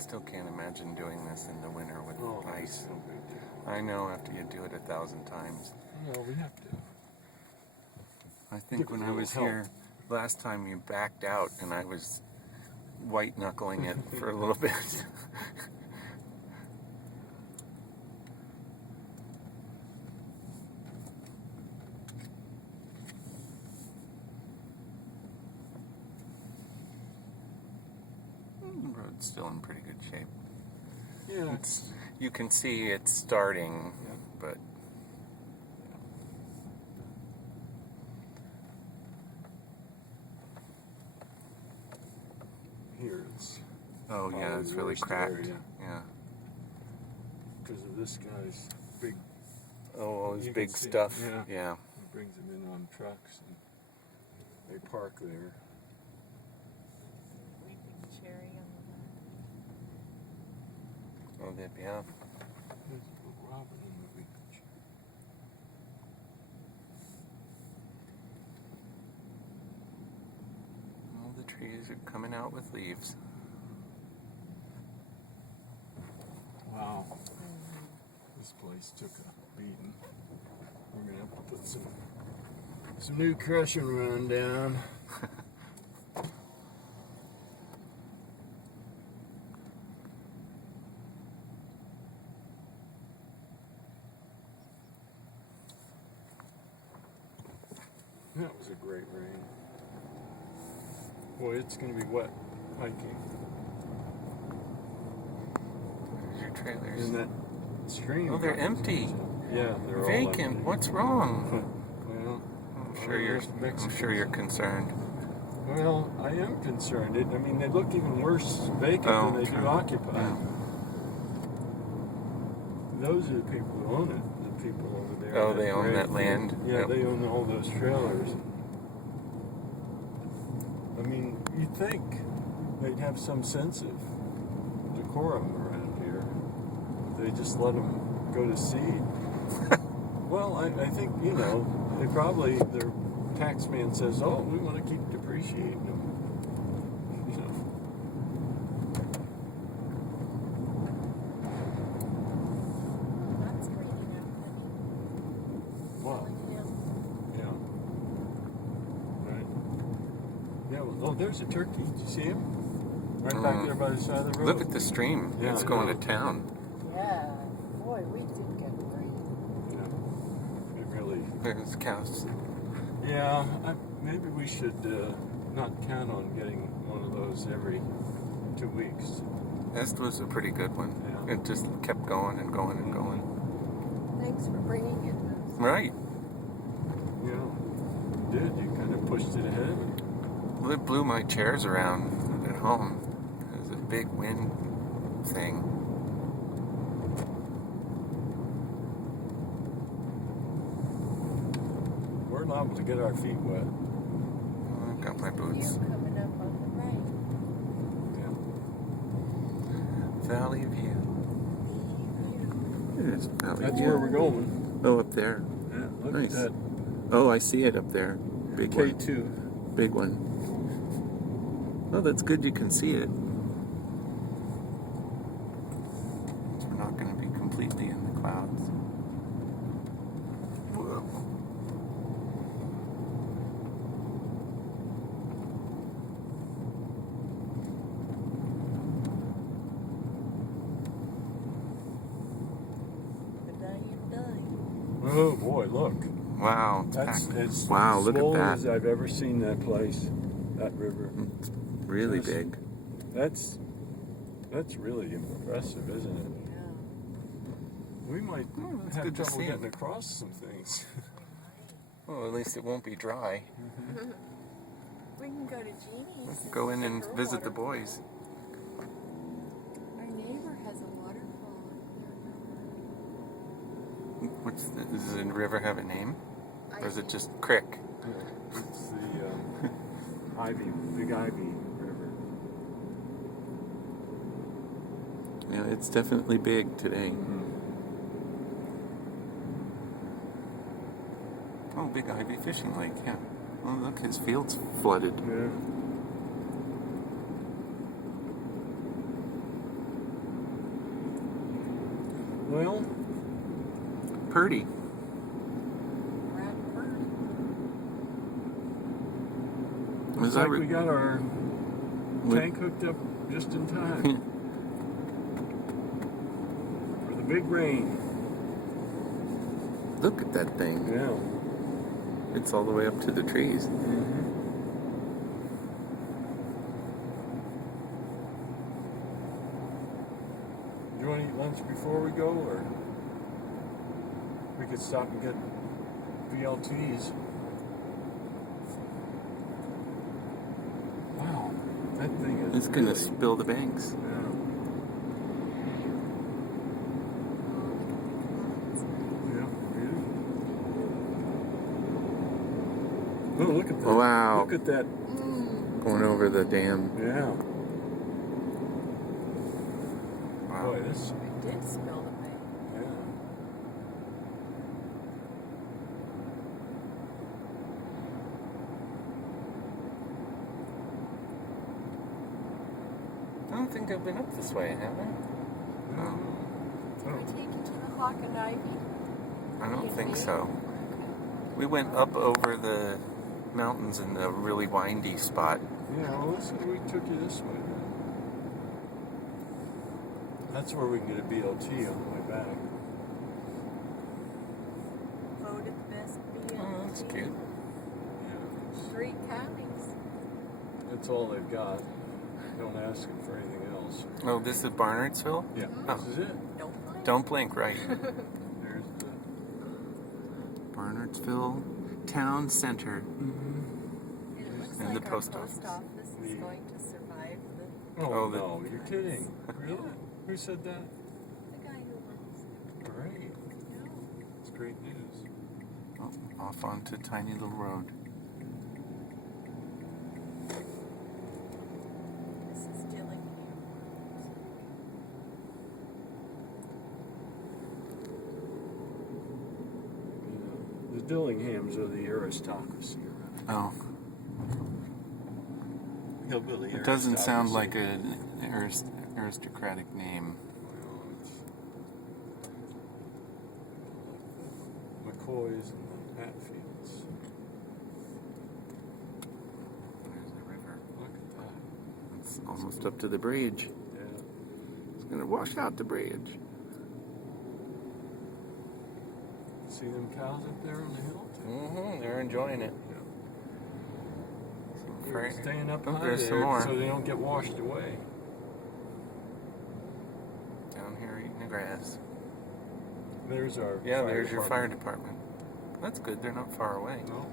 Still can't imagine doing this in the winter with ice. No big deal. I know after you do it 1,000 times. No, we have to. I think when I was here last time you backed out and I was white knuckling it for a little bit. The road's still in pretty good shape. Yeah, you can see it's starting, yeah. but Here it's. oh yeah, it's really cracked. Area. Yeah. Because of this guy's big. Oh, all his You big can see- stuff. yeah. Yeah. He brings them in on trucks and they park there. Weeping cherry on the Oh, back. yeah. There's a little robin in the beach. All the trees are coming out with leaves. Wow. This place took a beating. We're gonna have to put some new crushing run down. That was a great rain. Boy, it's gonna be wet hiking. There's your trailers. In that stream. Oh, they're empty. Yeah, they're all Vacant. empty. What's wrong? Well, I'm sure you're concerned. Well, I am concerned. I mean, they look even worse vacant Oh, than they okay. do occupied. Yeah. Those are the people who own it. The people over there. Oh, they own that land? Yeah, Yep. they own all those trailers. I mean, you'd think they'd have some sense of decorum around here. They just let them go to seed. Well, I think, they probably, their tax man says, oh, we want to keep depreciating them. That's raining out, Wow. honey. Yeah. Right. Yeah, well, there's a turkey. Did you see him? Right back there by the side of the road. Look at the stream. Yeah, It's I going know. to town. Yeah. Boy, we did get rain. Yeah. It really. There's cows. Yeah, maybe we should not count on getting one of those every 2 weeks. This was a pretty good one. Yeah. It just kept going and going and going. Thanks for bringing it. Right. Yeah. You did. You kind of pushed it ahead. Well, it blew my chairs around at home. It was a big wind thing. We're liable to get our feet wet. Oh, I've got my boots. You coming up on the right. Yeah. Valley View. It is Valley That's View. where we're going. Oh, up there. Yeah, look Nice. at that. Oh, I see it up there. Big one. K2. Big one. Oh, that's good you can see it. We're not going to be completely in the clouds. Whoa. Oh boy, look. Wow. That's as Wow, look at swollen that. as I've ever seen that place, that river. It's really Yes. big. That's really impressive, isn't it? Yeah. We might it's have good to trouble see. getting across some things. Well, at least it won't be dry. We can go to Jeannie's. Go in and Her visit the waterfall. boys. Our neighbor has a waterfall. Does the river have a name? I Or is it think- just creek? It's the Big Ivy River. Yeah, it's definitely big today. Oh, Big Ivy Fishing Lake, yeah. Oh, look, his field's flooded. Yeah. Well, Purdy. looks like we got our tank hooked up just in time for the big rain. Look at that thing. Yeah. It's all the way up to the trees. Mm-hmm. Do you want to eat lunch before we go, or we could stop and get VLTs? Wow, that thing is. It's gonna really, spill the banks. Yeah. Yeah, beautiful. Oh, look at that. Wow. Look at that. Going over the dam. Yeah. Wow. Boy, this. It did spill the bank. Yeah. I don't think I've been up this way, have I? No. Did we take you to the Hawk and Ivy? I don't think so. Okay. We went up over the mountains in a really windy spot. Yeah, well, we took you this way then. That's where we can get a BLT on the way back. Voted best BLT. Oh, that's cute. Yeah, 3 counties. that's all they've got. Don't ask them for anything else. Oh, this is Barnardsville? Yeah, Oh. this is it. Don't blink. Don't blink, right. There's the. Barnardsville Town Center. It looks And like the our post post office. office is The- going to survive the Oh, Oh, no, you're kidding. Really? Who said that? guy who runs it. Great. No. It's great news. Oh, off onto tiny little road. This is Dillingham. The Dillinghams are the aristocracy. Oh, Hillbilly it doesn't sound aristocracy. like an aristocratic name. Well, it's McCoys and the Hatfields. There's the river. Look at that. It's almost up to the bridge. Yeah. It's gonna wash out the bridge. See them cows up there on the hill? Mm-hmm. They're enjoying it. Yeah. So They're staying up Oh, high there's there some more. so they don't get washed away. Down here eating the grass. There's our Yeah, there's your fire department. That's good. They're not far away. No,